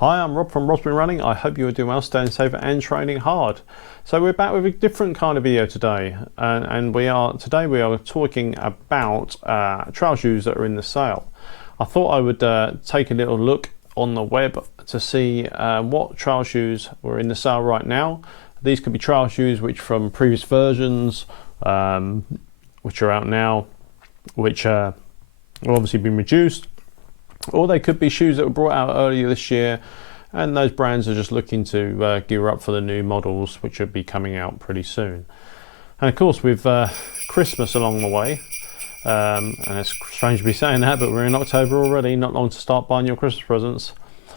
Hi, I'm Rob from Rob's Been Running. I hope you are doing well, staying safe and training hard. So we're back with a different kind of video today, and we are talking about trail shoes that are in the sale. I thought I would take a little look on the web to see what trail shoes were in the sale right now. These could be trail shoes which from previous versions, which are out now, which have obviously been reduced. Or they could be shoes that were brought out earlier this year and those brands are just looking to gear up for the new models which will be coming out pretty soon. And of course with Christmas along the way, and it's strange to be saying that, but we're in October already, not long to start buying your Christmas presents.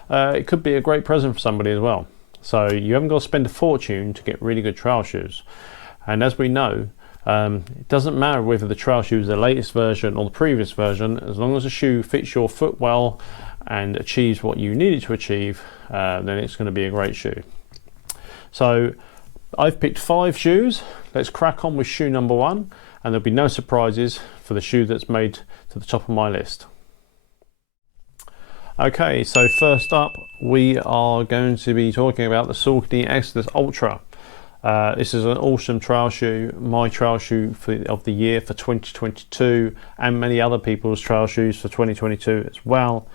It could be a great present for somebody as well. So you haven't got to spend a fortune to get really good trail shoes. And as we know, it doesn't matter whether the trail shoe is the latest version or the previous version, as long as the shoe fits your foot well and achieves what you need it to achieve, then it's going to be a great shoe. So I've picked 5 shoes. Let's crack on with shoe number 1, and there'll be no surprises for the shoe that's made to the top of my list. Okay, so first up we are going to be talking about the Saucony Exodus Ultra. This is an awesome trail shoe, my trail shoe of the year for 2022, and many other people's trail shoes for 2022 as well.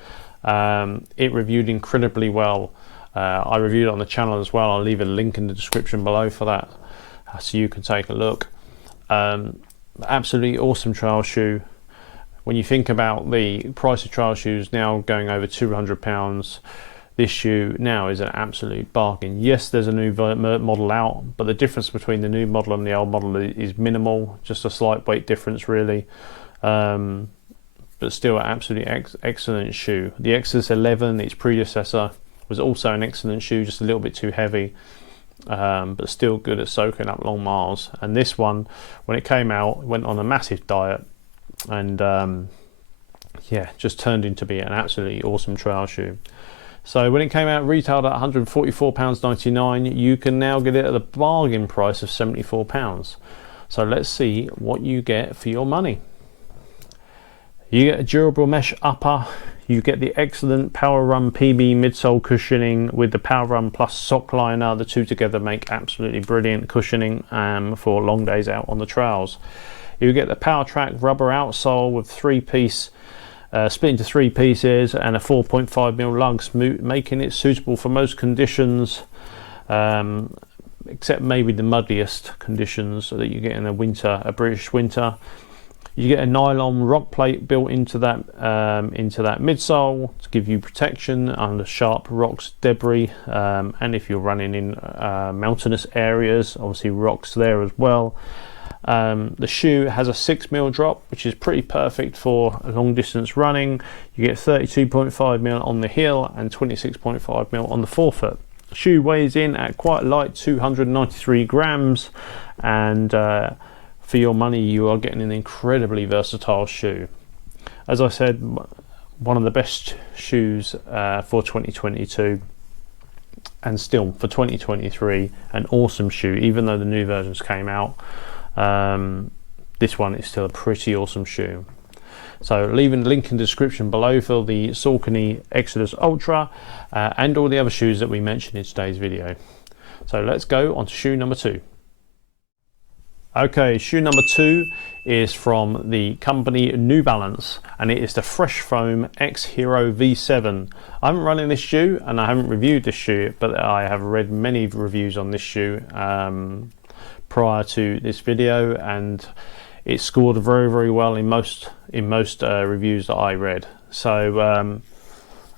It reviewed incredibly well. I reviewed it on the channel as well. I'll leave a link in the description below for that, so you can take a look. Absolutely awesome trail shoe. When you think about the price of trail shoes now going over £200, this shoe now is an absolute bargain. Yes, there's a new model out, but the difference between the new model and the old model is minimal, just a slight weight difference really. But still an absolutely excellent shoe. The Exodus 11, its predecessor, was also an excellent shoe, just a little bit too heavy, but still good at soaking up long miles. And this one, when it came out, went on a massive diet, and yeah, just turned into be an absolutely awesome trail shoe. So when it came out, retailed at £144.99, you can now get it at a bargain price of £74. So let's see what you get for your money. You get a durable mesh upper, you get the excellent Power Run PB midsole cushioning with the Power Run Plus sock liner. The two together make absolutely brilliant cushioning for long days out on the trails. You get the Power Track rubber outsole with 3-piece split into 3 pieces and a 4.5mm lugs, making it suitable for most conditions, except maybe the muddiest conditions that you get in a British winter. You get a nylon rock plate built into that midsole to give you protection under sharp rocks, debris, and if you're running in mountainous areas, obviously rocks there as well. The shoe has a 6mm drop, which is pretty perfect for long distance running. You get 32.5mm on the heel and 26.5mm on the forefoot. The shoe weighs in at quite light 293 grams, and for your money you are getting an incredibly versatile shoe. As I said, one of the best shoes for 2022, and still for 2023 an awesome shoe. Even though the new versions came out, this one is still a pretty awesome shoe. So leaving the link in the description below for the Saucony Exodus Ultra and all the other shoes that we mentioned in today's video. So let's go on to shoe number 2. Okay, shoe number 2 is from the company New Balance, and it is the Fresh Foam X Hero V7. I haven't run in this shoe and I haven't reviewed this shoe, but I have read many reviews on this shoe prior to this video, and it scored very well in most reviews that I read. So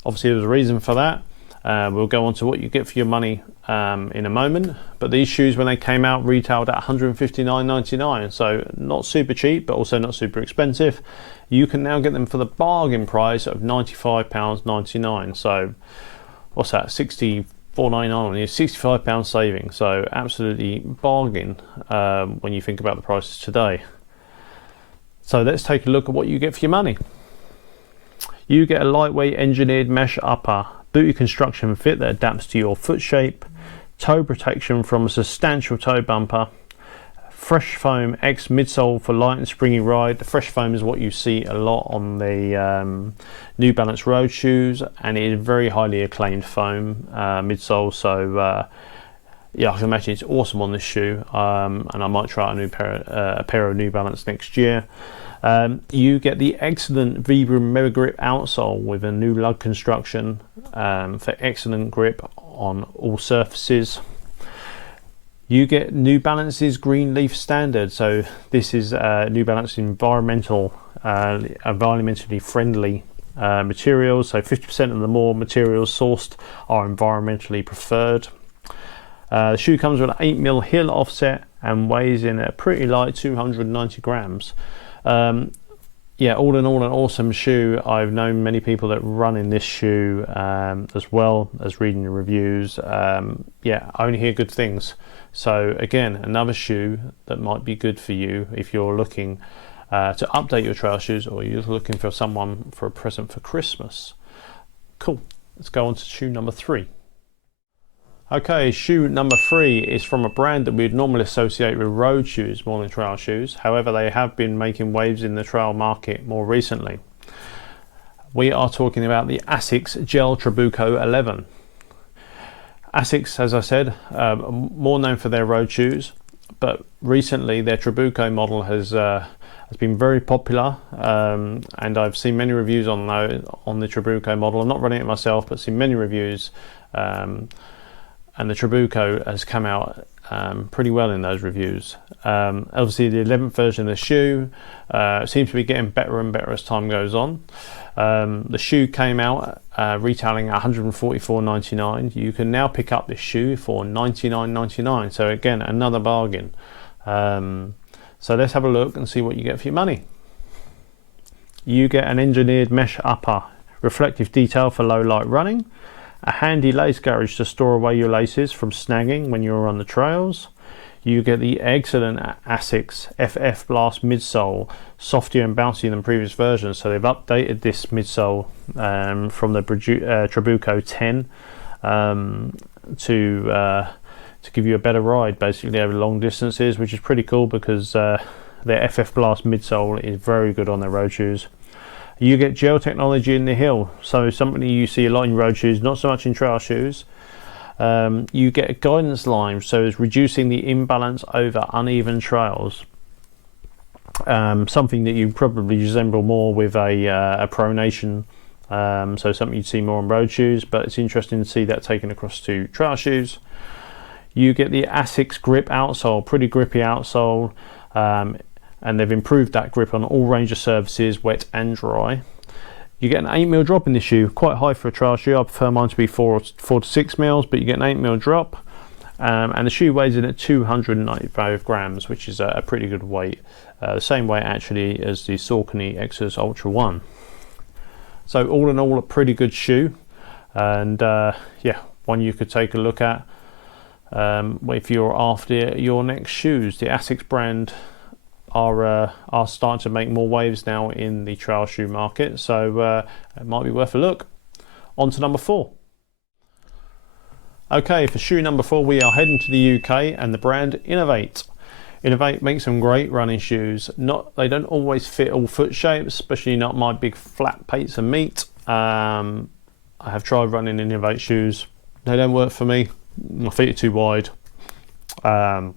obviously there's a reason for that. We'll go on to what you get for your money in a moment, but these shoes when they came out retailed at £159.99, so not super cheap but also not super expensive. You can now get them for the bargain price of £95.99. so what's that, £64.99, £65 saving, so absolutely bargain when you think about the prices today. So let's take a look at what you get for your money. You get a lightweight engineered mesh upper, booty construction fit that adapts to your foot shape, toe protection from a substantial toe bumper, Fresh Foam X midsole for light and springy ride. The Fresh Foam is what you see a lot on the New Balance road shoes, and it is very highly acclaimed foam midsole. So yeah, I can imagine it's awesome on this shoe, and I might try a pair of New Balance next year. You get the excellent Vibram Mega Grip outsole with a new lug construction for excellent grip on all surfaces. You get New Balance's Green Leaf Standard. So this is New Balance environmentally friendly materials. So 50% of the more materials sourced are environmentally preferred. The shoe comes with an 8mm heel offset and weighs in a pretty light 290 grams. Yeah, all in all, an awesome shoe. I've known many people that run in this shoe as well as reading the reviews. Yeah, I only hear good things. So again, another shoe that might be good for you if you're looking to update your trail shoes, or you're looking for someone for a present for Christmas. Cool, let's go on to shoe number 3. Okay, shoe number 3 is from a brand that we'd normally associate with road shoes more than trail shoes. However, they have been making waves in the trail market more recently. We are talking about the Asics Gel Trabuco 11. Asics, as I said, more known for their road shoes, but recently their Trabuco model has been very popular, and I've seen many reviews on the Trabuco model. I'm not running it myself, but seen many reviews, and the Trabuco has come out pretty well in those reviews. Obviously, the 11th version of the shoe seems to be getting better and better as time goes on. The shoe came out retailing at $144.99. You can now pick up this shoe for $99.99. So again, another bargain. So let's have a look and see what you get for your money. You get an engineered mesh upper, reflective detail for low light running, a handy lace garage to store away your laces from snagging when you're on the trails. You get the excellent Asics FF Blast midsole, softer and bouncier than previous versions. So they've updated this midsole from the Trabuco 10 to give you a better ride basically over long distances, which is pretty cool because their FF Blast midsole is very good on their road shoes. You get gel technology in the heel, so something you see a lot in road shoes, not so much in trail shoes. You get a guidance line, so it's reducing the imbalance over uneven trails. Something that you probably resemble more with a pronation, so something you'd see more on road shoes, but it's interesting to see that taken across to trail shoes. You get the Asics Grip outsole, pretty grippy outsole, and they've improved that grip on all range of surfaces, wet and dry. You get an 8mm drop in this shoe, quite high for a trail shoe. I prefer mine to be 4 to 6 mils, but you get an 8mm drop, and the shoe weighs in at 295 grams, which is a pretty good weight. The same weight actually as the Saucony Exodus Ultra 1. So all in all, a pretty good shoe, and yeah, one you could take a look at if you're after your next shoes. The Asics brand are starting to make more waves now in the trail shoe market, so it might be worth a look. On to number 4. Okay, for shoe number 4 we are heading to the UK and the brand Inov-8. Inov-8 makes some great running shoes. They don't always fit all foot shapes, especially not my big flat pates of meat. I have tried running Inov-8 shoes. They don't work for me. My feet are too wide. But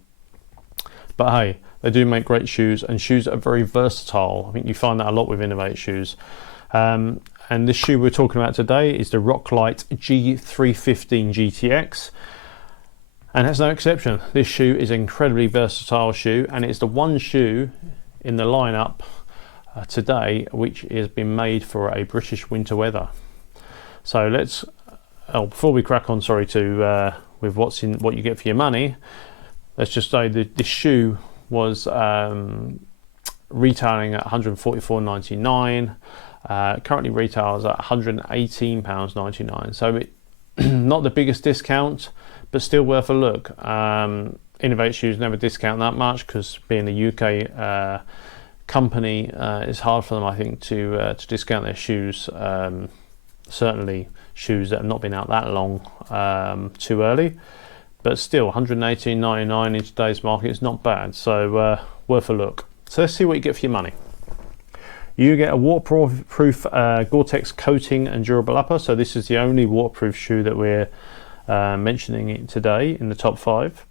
hey, they do make great shoes, and shoes are very versatile. I think you find that a lot with Inov-8 shoes. And this shoe we're talking about today is the Rocklite G315 GTX. And that's no exception. This shoe is an incredibly versatile shoe, and it's the one shoe in the lineup today which has been made for a British winter weather. So let's, before we crack on, with what you get for your money, let's just say that this shoe was retailing at £144.99. Currently retails at £118.99. So not the biggest discount, but still worth a look. Inov-8 shoes never discount that much because being a UK company, it's hard for them, I think, to discount their shoes. Certainly shoes that have not been out that long too early. but still 118.99 in today's market is not bad, so worth a look. So let's see what you get for your money. You get a waterproof Gore-Tex coating and durable upper. So this is the only waterproof shoe that we're mentioning today in the top 5.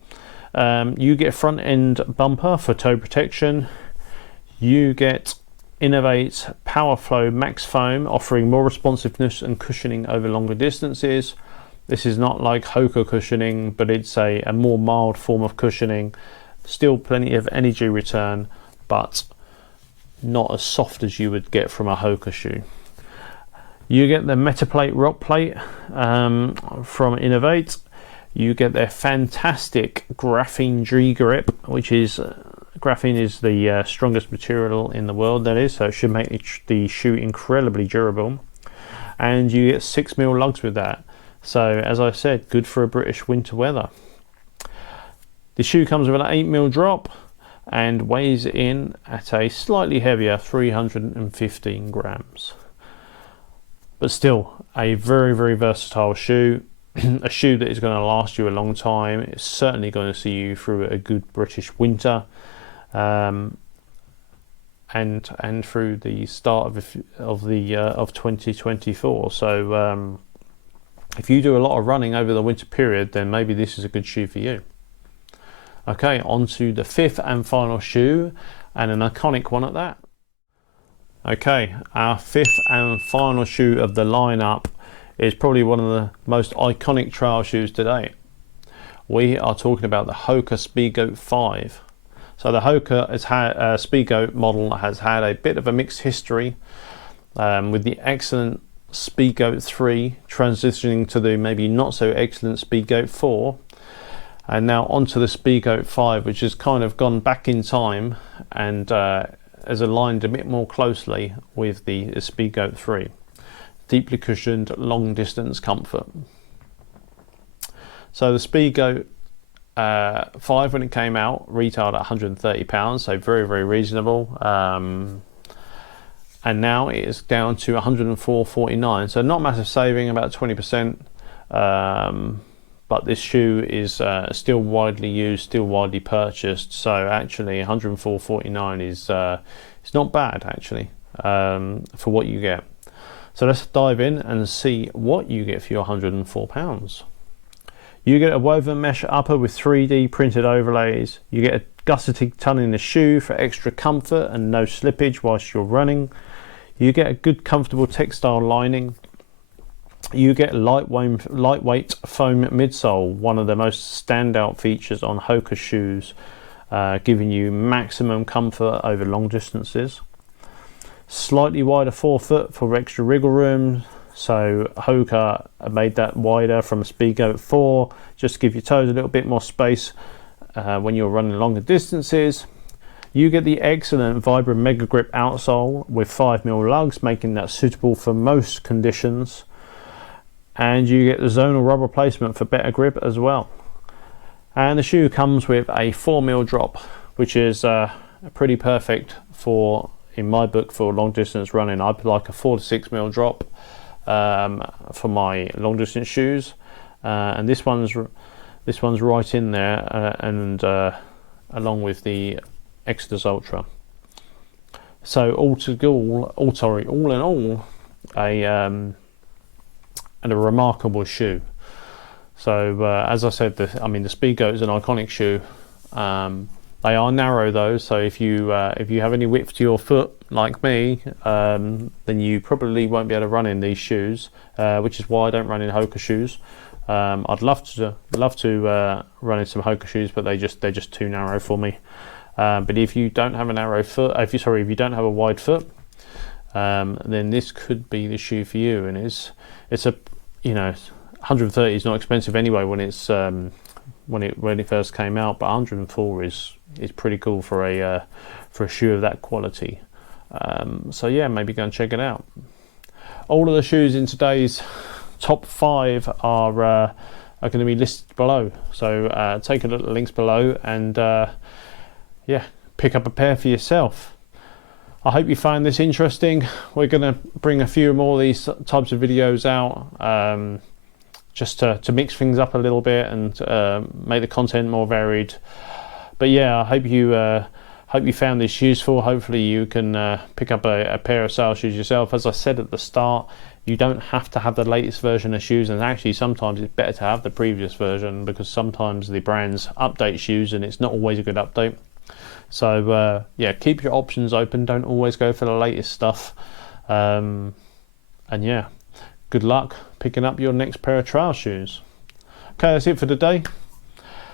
You get front end bumper for toe protection. You get Inov-8 Powerflow Max Foam, offering more responsiveness and cushioning over longer distances. This is not like Hoka cushioning, but it's a more mild form of cushioning. Still plenty of energy return, but not as soft as you would get from a Hoka shoe. You get the Metaplate rock plate from Inov-8. You get their fantastic graphene G-grip, which is graphene is the strongest material in the world, that is, so it should make the shoe incredibly durable. And you get 6mm lugs with that. So as I said, good for a British winter weather. The shoe comes with an 8mm drop and weighs in at a slightly heavier 315 grams. But still, a very, very versatile shoe. A shoe that is going to last you a long time. It's certainly going to see you through a good British winter, and through the start of 2024. So if you do a lot of running over the winter period, then maybe this is a good shoe for you. Okay, on to the 5th and final shoe, and an iconic one at that. Okay, our 5th and final shoe of the lineup is probably one of the most iconic trail shoes today. We are talking about the Hoka Speedgoat 5. So the Hoka Speedgoat model has had a bit of a mixed history, with the excellent Speedgoat 3 transitioning to the maybe not so excellent Speedgoat 4, and now onto the Speedgoat 5, which has kind of gone back in time and has aligned a bit more closely with the Speedgoat 3. Deeply cushioned, long distance comfort. So the Speedgoat 5, when it came out, retailed at £130, so very, very reasonable. And now it is down to £104.49, so not massive saving, about 20%. But this shoe is still widely used, still widely purchased. So actually, £104.49 is it's not bad actually for what you get. So let's dive in and see what you get for your £104. You get a woven mesh upper with 3D printed overlays. You get a gusseted tongue in the shoe for extra comfort and no slippage whilst you're running. You get a good comfortable textile lining. You get lightweight foam midsole, one of the most standout features on Hoka shoes, giving you maximum comfort over long distances. Slightly wider forefoot for extra wriggle room. So Hoka made that wider from a Speedgoat 4, just to give your toes a little bit more space when you're running longer distances. You get the excellent Vibram Mega Grip outsole with 5mm lugs, making that suitable for most conditions. And you get the zonal rubber placement for better grip as well. And the shoe comes with a 4mm drop, which is pretty perfect for, in my book, for long distance running. I'd like a 4 to 6mm drop for my long distance shoes, and this one's right in there, and along with the Exodus Ultra. So all in all, a remarkable shoe. So as I said, the Speedgoat is an iconic shoe. They are narrow though, so if you have any width to your foot like me, then you probably won't be able to run in these shoes, which is why I don't run in Hoka shoes. I'd love to run in some Hoka shoes, but they're just too narrow for me. But if you don't have a narrow foot, if you don't have a wide foot, then this could be the shoe for you. And it's a 130 is not expensive anyway when it's when it first came out, but 104 is pretty cool for a shoe of that quality. So yeah, maybe go and check it out. All of the shoes in today's top 5 are going to be listed below. So take a look at the links below and yeah, pick up a pair for yourself. I hope you find this interesting. We're going to bring a few more of these types of videos out. just to mix things up a little bit and make the content more varied. But yeah, I hope you found this useful. Hopefully you can pick up a pair of sail shoes yourself. As I said at the start, you don't have to have the latest version of shoes, and actually sometimes it's better to have the previous version, because sometimes the brands update shoes and it's not always a good update. So yeah, keep your options open, don't always go for the latest stuff. And yeah, good luck picking up your next pair of trail shoes. Okay, that's it for today.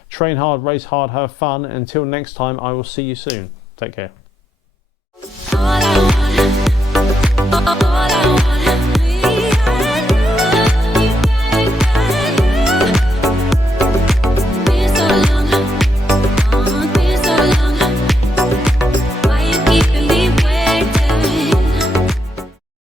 Train hard, race hard, have fun. Until next time, I will see you soon. Take care.